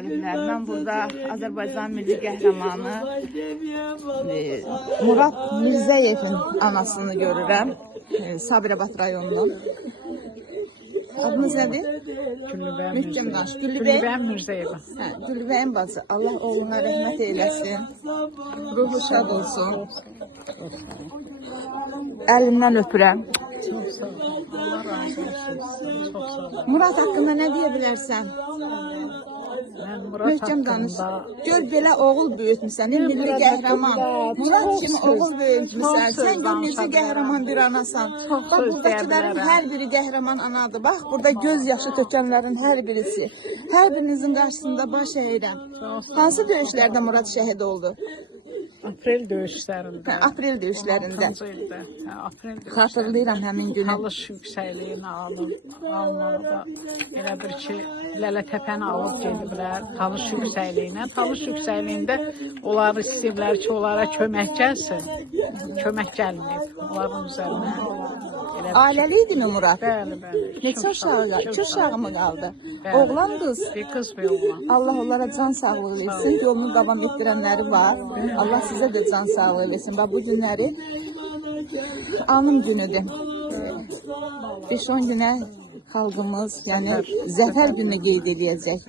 Ben burada Azərbaycan milli qəhrəmanı Murad Mirzəyevin anasını görürəm. Sabirabad rayonundan. Adınız nədir? Güllübəyim Möhkəm danış. Güllübəyim Mirzəyeva. Güllübəyim bacı. Allah oğluna rəhmət eyləsin. Ruhu şad olsun. Əlindən öpürəm. Çox sağ ol. Allah razı olsun. Çox sağ ol. Murad haqqında nə deyə bilərsən? Mən Murad Möhkəm danış. haqqında Gör belə oğul böyütmüsən, milli qəhrəman. Murad kimi oğul böyütmüsən. Sən gör necə qəhrəman bir anasan. Bax, buradakilərin hər biri qəhrəman anadır. Bax, burada göz yaşı tökənlərin hər birisi. Hər birinizin qarşısında baş əyirəm. Hansı döyüşlərdə Murad şəhid oldu? aprel döyüşlərində. Aprel döyüşlərində. 16-cı ildə. Aprel döyüşlərində. Xatırlayıram həmin günü. Talış yüksəkliyini almalıda elə bir ki, Lələtəpəni alıb gediblər Talış yüksəkliyinə. Talış yüksəkliyində onları istəyirlər ki, onlara kömək gəlsin. Kömək gəlməyib. Onların üzərinə Ailəli idi mi Murad? Bəli, bəli. Neçə uşağı qaldı? 2 uşağı mı qaldı? Bəli. Oğlan qız. Bir qız bir oğlan. Allah onlara can sağlığı versin. Yolunu davam etdirənləri var. Allah sizə də can sağlığı versin. Bax, bu günləri anım günüdür. 5-10 günə xalqımız, yəni zəfər günü qeyd edəcək.